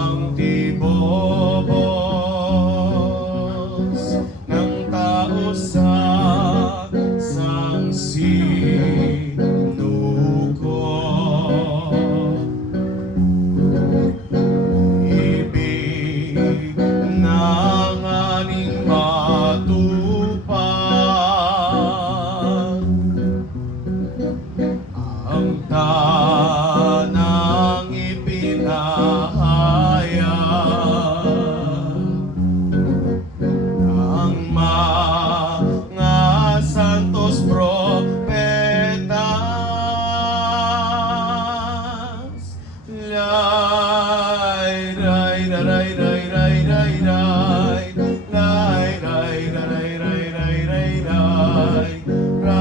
ang tibobos ng tao sa sangsinuko. Ibig ng aning matupad ang tanang ipinahayag ng mga santos propetas. Lay, ray, ray, ray, ray, ray, ray, lay, ray, ray, ray, ray, ray, ray, ray.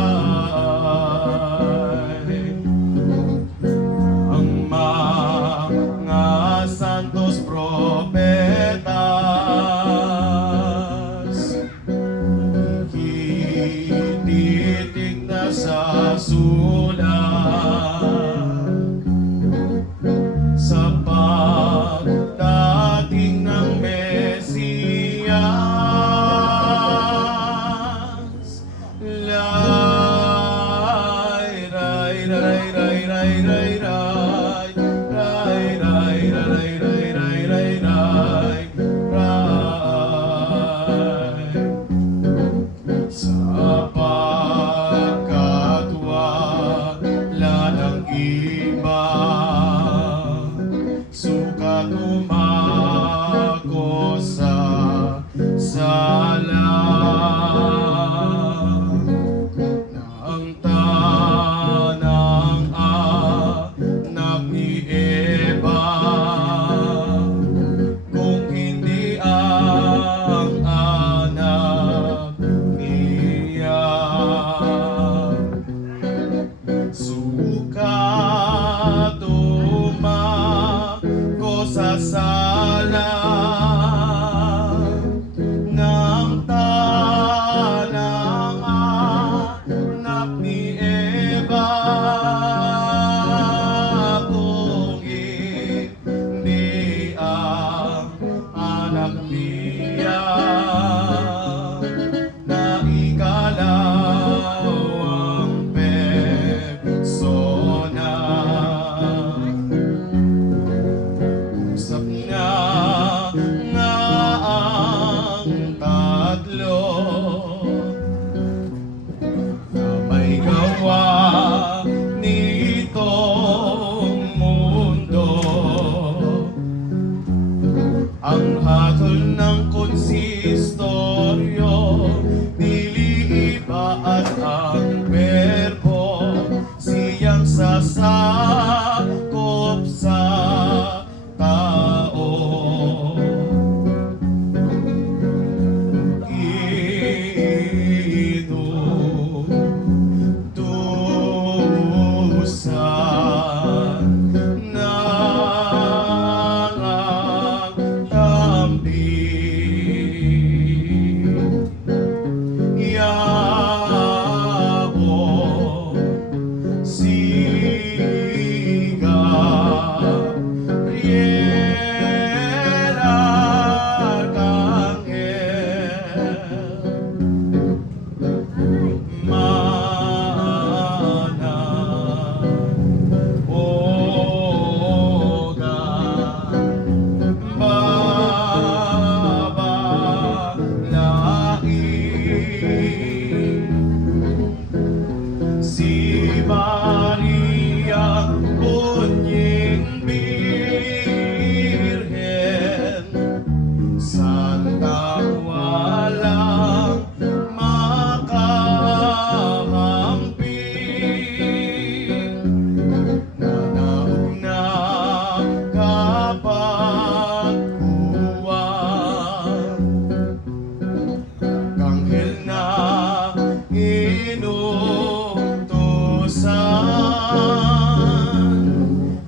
Ang mga santos propetas ikititig na sa sulat sa pagdating ng Mesiyas. Lay, ray, ray, ray, ray, ray, ray, ray, ray, ray, ray, ray, ray, ray, ray. Sapagkat wala ng iba sukat umako sa sala ng tanang anak ni Eva, kung hindi ang anak niya. Sukat umako sa sala ng tanang anak ni Eva, kung hindi ang anak niya na ikalawang persona. Usap nga ang tatlo na may gawa nitong mundo. Ang hatol ng konsistoryo, dili iba at ang verbo, siyang sasakop sa tao. Inutusan ng tampin, Yahweh, Siga, Riel, Arcangel, Mana, Oga, Babalain, si Maria Kunying Birhen, Santang walang makahamping, na nauna kapagkuwan, Arkanghel na inutusan,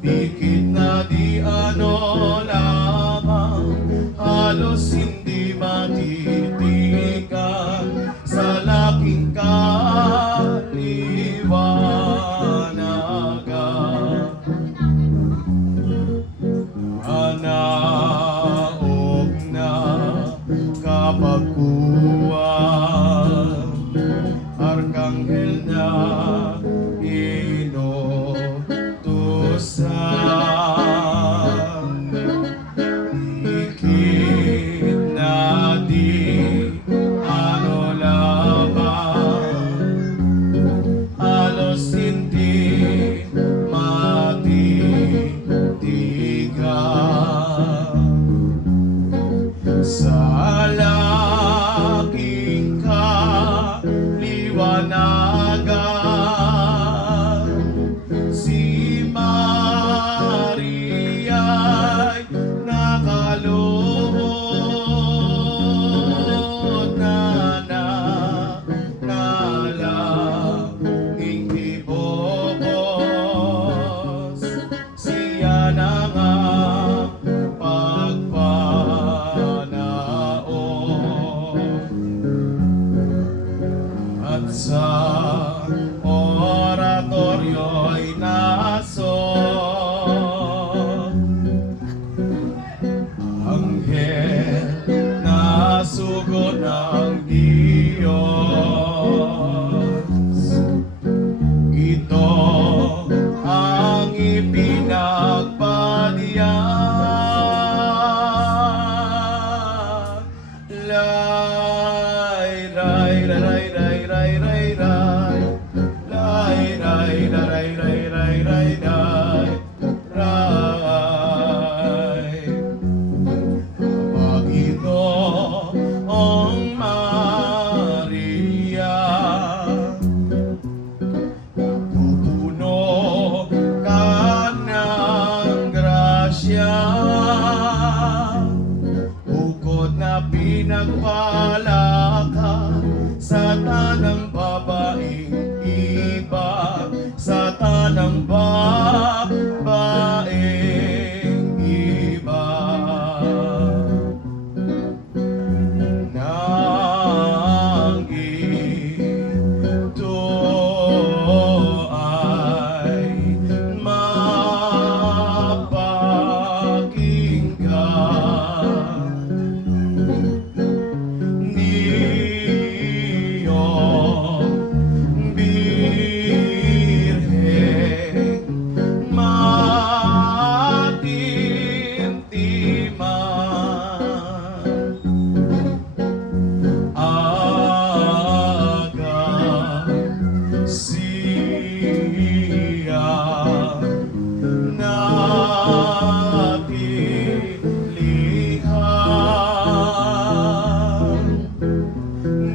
dikit na di ano lamang, halos hindi matitigan sa laking kaliwanagan. Anak pinagpala ka sa tanang babaeng iba, sa tanang babaeng iba. Nang ito ay mapakinggan, niyong Birhen matintiman, aga siya natilihan,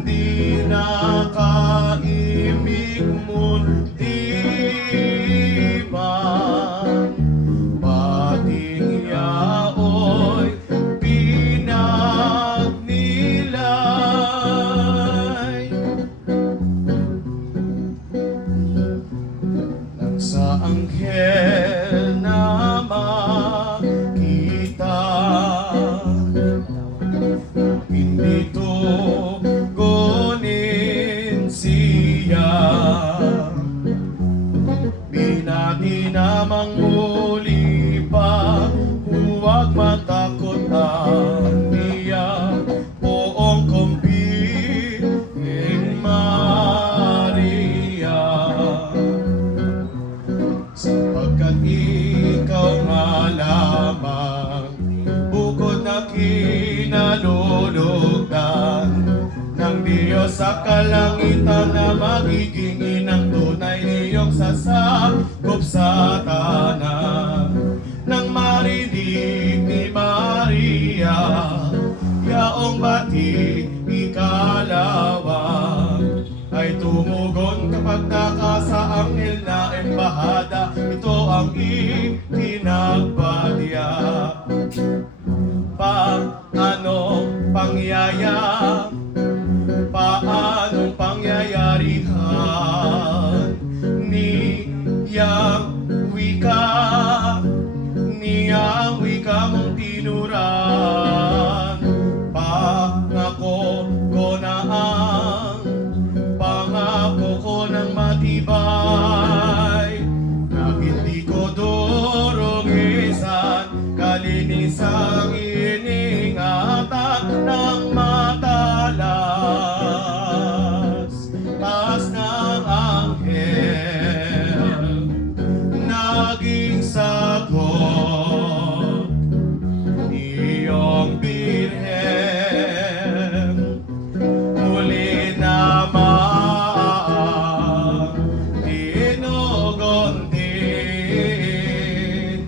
di nakaimig muntiman, pating yaoy pinagnilay. Nang sa anghel na makita, hindi tugunin siya, binati namang muli pa, huwag matakot ang niya, poong kumbing Maria, sapagkat ikaw nga lamang bukod na kinalulugdan ng Diyos sa kalangitan, na magiging inang tunay niyong sasakop sa tanan. Nang marinig ni Maria yaong bati ikalawang, ay tumugon kapag nakasa anghel na embahada, ito ang ipinagbadya. Paanong pangyayarihan niyang wika mong tinuran, pangako ko na ang pangako ko ng matibay, na hindi ko durungisan kalinisang iningatan ng matalas. Taas ng anghel naging sagot, iyong Birhen muli namang tinugon din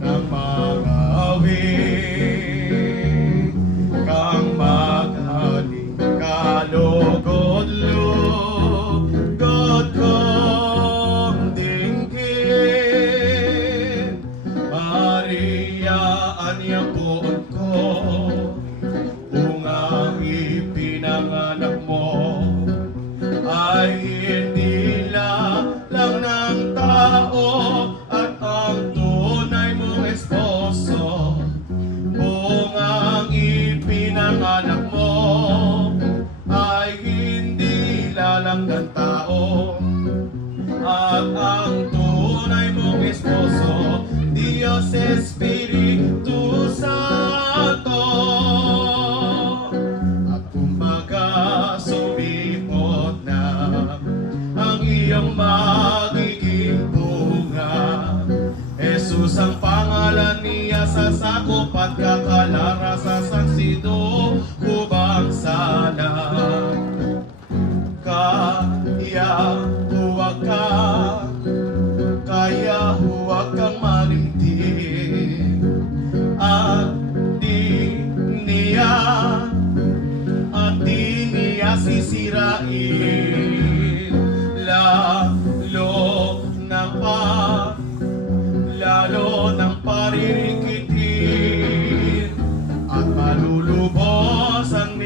ng mga awit kang magaling kalugod-lugod kong dinggin. Maria, anyang buod ko, ungang ipinanganak mo ay hindi lang ng tao at ang tunay mong esposo. Ungang ipinanganak mo ay hindi lalang ng tao at ang tunay mong esposo, Diyos Espiritu Santo. At kumbaga sumipot na ang iyong magiging bunga, Jesus ang pangalan niya, sasakop at kakalara sa saksido kubang sala. Kaya huwag kang malintig, at di niya sisirain, lalo ng paririkitin, at malulubos ang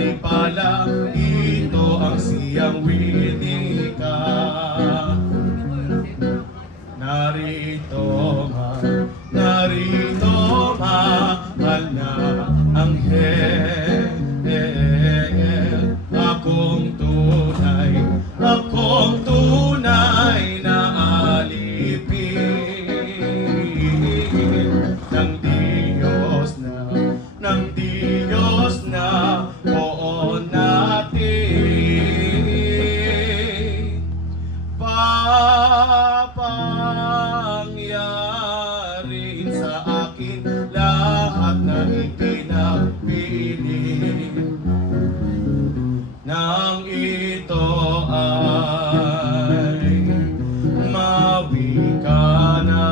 alipala, ito ang siyang winika. Narito mahal na anghel, akong tunay na alipin ng Diyos na poon natin. Papangyarin sa akin lahat na ipinagpili, nang ito ay mawika na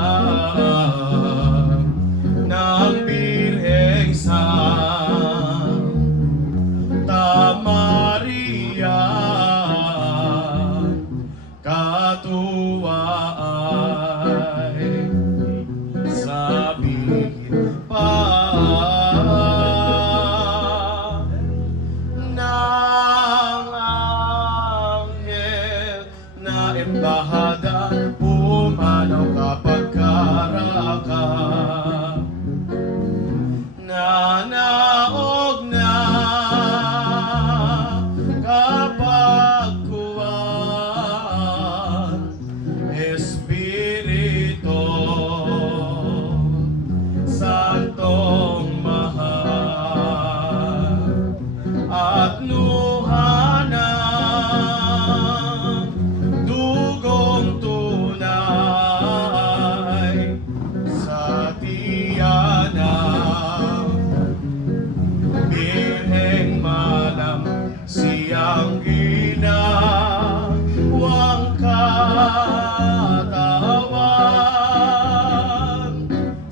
ng Birheng Santa Maria, katuwaan sabihin pa ng anghel na embahada, pumanaw kapag karaka. Nanaog na kapag kuwan Espiritu Santong mahal at luha ng dugong tunay sa tiyanang Birheng Malam, siyang ginawang katawan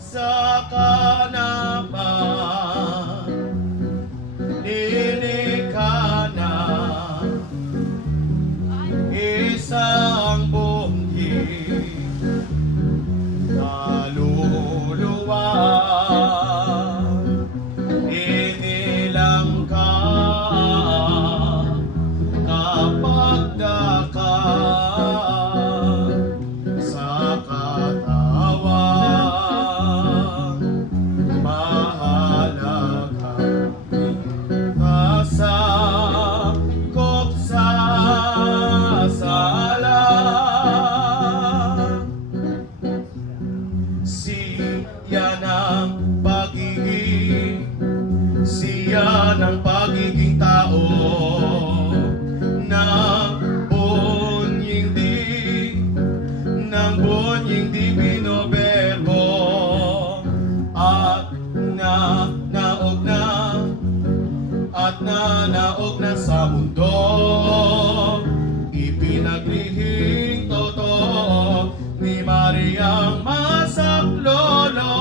sa kanapan, nilikha na isang bunghi, kaluluwa inilang ka kapag dakat sa katawan. Mahalaga kasakop sa sala, siya ng pagiging tao, ng bunying di binoberbo, at nanaog na sa mundo, ipinaglihing totoo ni Mariang masaklolo,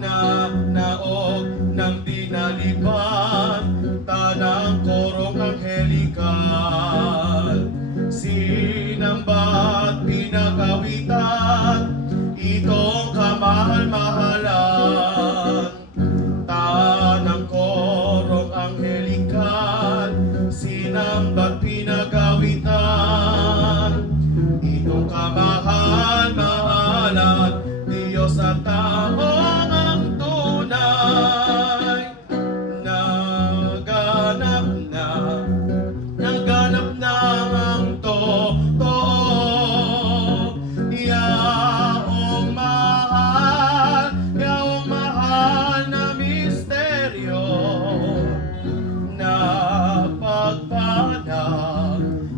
na naog ng dinalipan tanang korong anghelikal, sinamba't pinagawitan itong kamahal-mahalan. Tanang korong anghelikal, sinamba't pinagawitan itong kamahal-mahalan, Diyos at taong ang tunay. Naganap na ang totoo, yaong mahal na misteryo,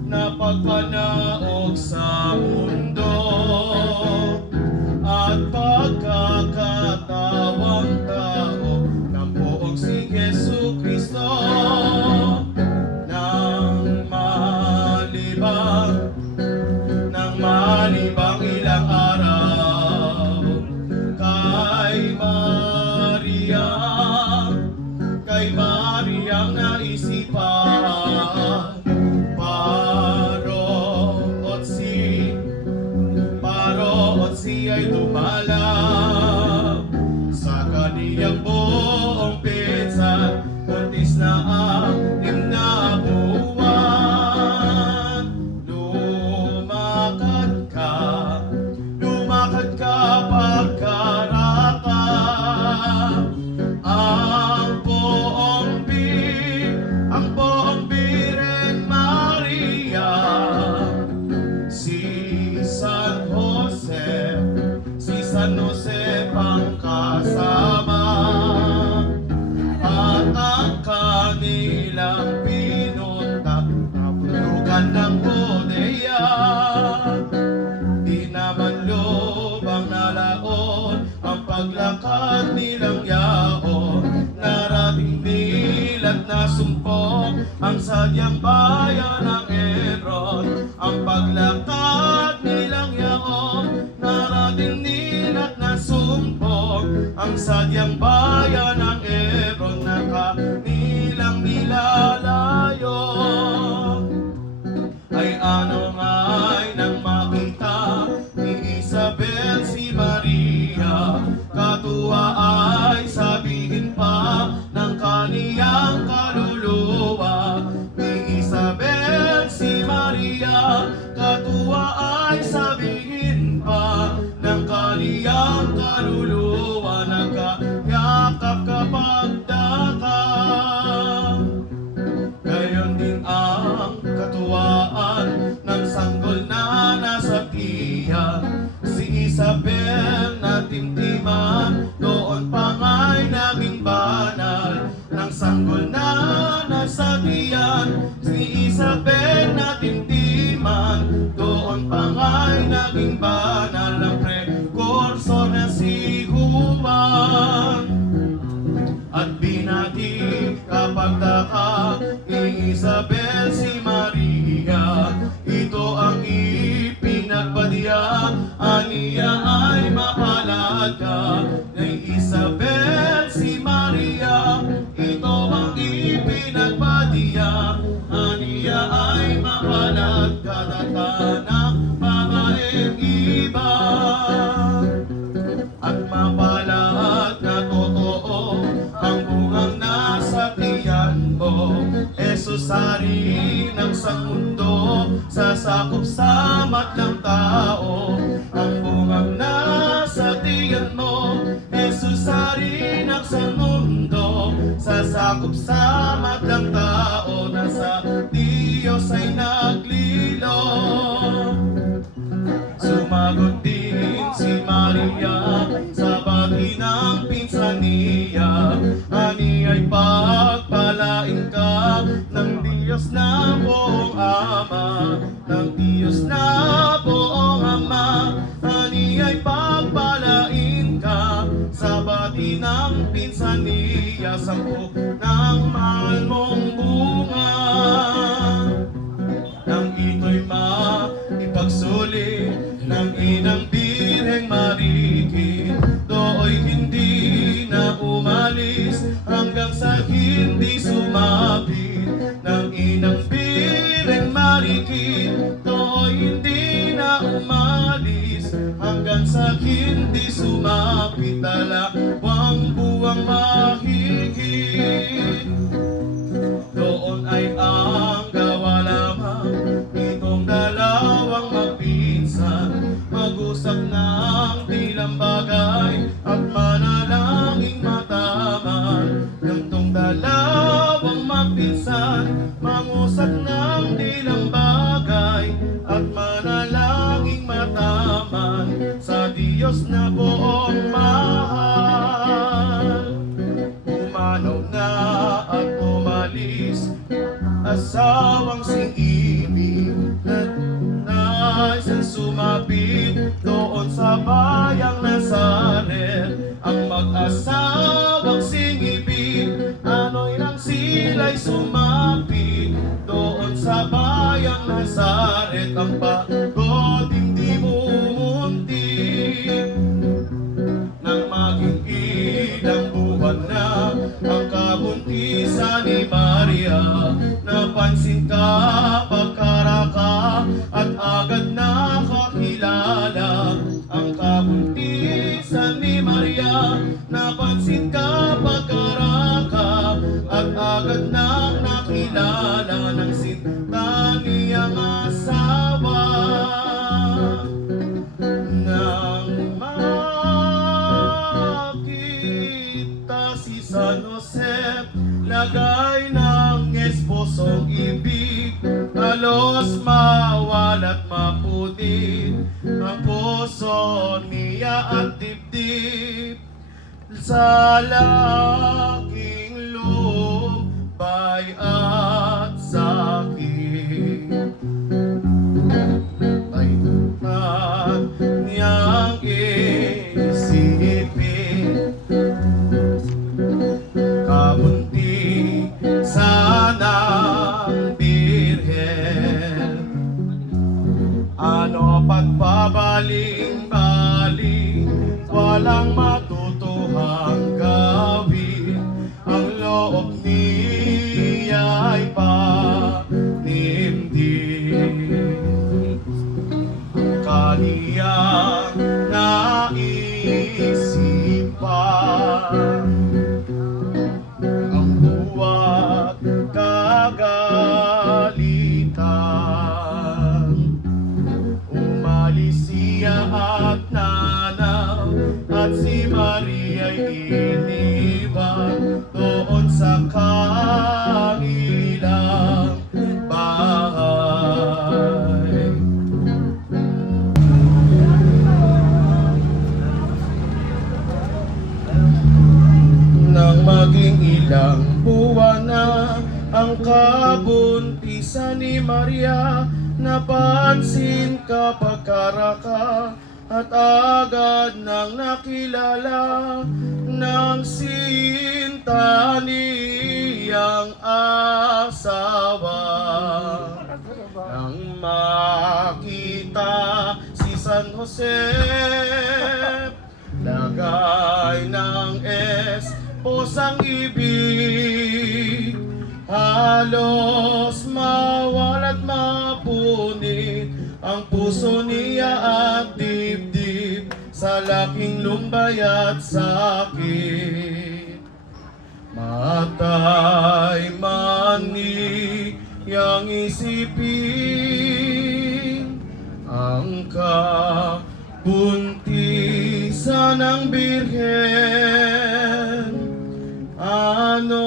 napagpanaog sa mundo, at pagkakatawang tao ng buong si Jesucristo, nang malibang ilang araw kay Mariang naisipan, paro at siya'y tumalab sa kaniyang buong pinsan, buntis na 6 na buwan. Lumakad ka pagkaraka. Ang poong Birhen Maria, si San Jose ang kasama, at ang kanilang pinunta kapulugan ng Judea. Di naman lubang nalaon ang paglakad nilang yaon, narating nilat na sumpong ang sadyang bayan ng Hebron. Ang paglakad nilang yaon, narating nilat na sumpong ang sadyang bayan ng Hebron, na kanilang nilalayo. Ay ano nga'y nang makita ni Isabel si Maria, katuwa ay sabihin pa ng kaniyang kaluluwa. Ni Isabel si Maria, katuwa ay sabihin pa ng kaniyang kaluluwa. Nagkayakap kapag dakap, gayon din ang katuwaan ng sanggol na nasa tiyan. Si Isabel na timtiman, doon pa nga'y naging banal ng sanggol na nasa tiyan. Si Isabel na timtiman, doon pa nga'y naging banal ng precursor na si Juan. At binati kapag daka ni Isabel si Maria, ito ang ipinagpadya, aniya ay mapalad ka. Ni Isabel si Maria, ito ang ipinagpadya, aniya ay mapalad ka. Data ng babaeng iba at mapalad na totoo ang bungang nasa tiyan mo. Jesus, hari ng mundo, sasakop sa matlang tao. Ang bungang nasa tiyan mo, Jesus, hari ng mundo, sasakop sa matlang tao. Nasa Diyos ay naglilo. Sumagot din si Maria sa bati ng pinsan niya, ani ay pagpalain ka ng Diyos na buong Ama, ng Diyos na buong Ama. Ani ay pagpalain ka sa bati ng pinsan niya, 10 ng mahal mong bunga. Nang ito'y maipagsuli ng inang Birheng Mariki, dooy hindi na umalis hanggang sa hindi sumapit. Ng inang Birheng Mariki, dooy hindi na umalis hanggang sa hindi sumapit. 2 buwang mahigit, doon ay ang gawa lamang itong dalawang magpinsan, mag-usap ng tilang bagay at manalangin mataman. Gantong dalawang magpinsan, mag-usap ng tilang bagay at manalangin mataman sa Diyos na buong mahal. Umanaw na at umalis asawang si Ibig, at nais ang sumapit doon sa bayang Nazaret. Ang mag-asawang singibig, ano'y nang sila'y sumapit doon sa bayang Nazaret. Ang pagod hindi mumuntik, nang maging ilang buwan na ang kabuntisan ni Maria. Napansin ka pagkaraka at agad nakakilala ang kabuntisan ni Maria. Napansin ka pagkaraka at agad agad nang nakilala ng sinta niyang asawa. Nang makita si San Jose, lagay ng esposong ibig, halos mawalat maputi ang puso niya at dibdib. Sa laking lubay at sakit ay at niyang isipin, kabunti sanang birhen, ano pagbabaling-baling, walang matutuhang gawin, ang loob niya'y panimdim. Kaniyang naisipan ang buwat kagalitan. Umalis siya at nanaw, at si Maria'y iniwan doon sa kanilang bahay. Nang maging ilang buwan na ang kabuntisan ni Maria, napansin kapag karaka at agad nang nakilala ng sinta niyang asawa. Nang makita si San Jose, lagay ng esposang ibig, halos mawalat mapunit ang puso niya at dibdib, sa laking lumbay at sakit. Matay man niyang isipin ang kabuntisan ng birhen, ano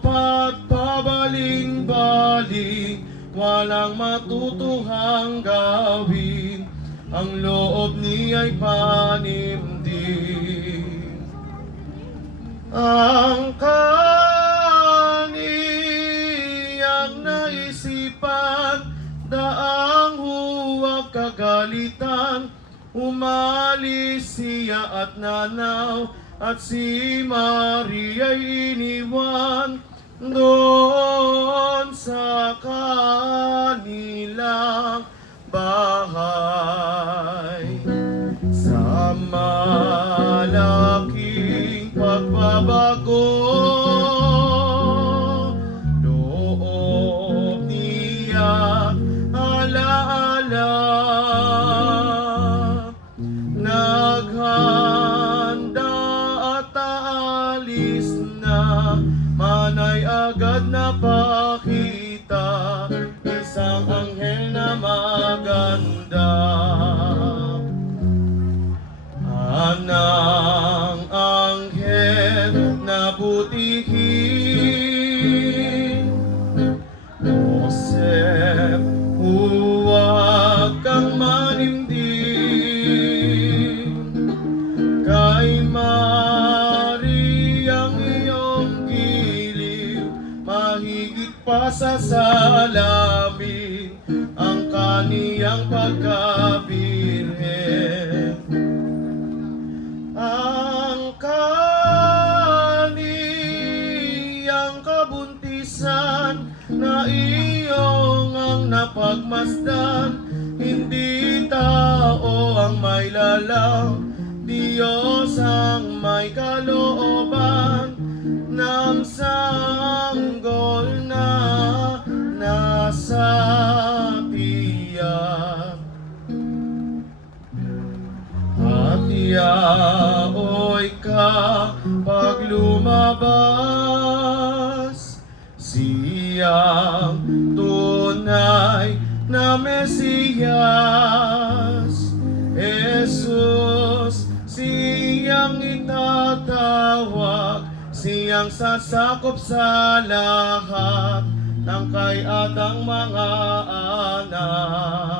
pat pabaling-baling, walang matutuhang gawin, ang loob niya'y panimdim. Ang kaniyang naisipan, daang huwag kagalitan, umalis siya at nanaw, at si Maria'y iniwan doon sa kanilang bahay. Sa malaking pagbabago, loob niya alaala, naghanda at aalis na, manay agad na pakita isang anghel na maganda. Anang anghel na butihin, Joseph, huwag kang manimdim, kay Mariang iyong giliw, mahigit pa sa salamin ang kaniyang pagkabirhen. Ang kaniyang kabuntisan na iyong ang napagmasdan, hindi tao ang may lalang, Diyos ang may kalooban, ng sanggol na nasa tiyak. At yaoy ka pag lumabas, siyang tunay na Mesiyas. Jesus, siyang itatawag, siyang sasakop sa lahat ng kay Adang mga anak.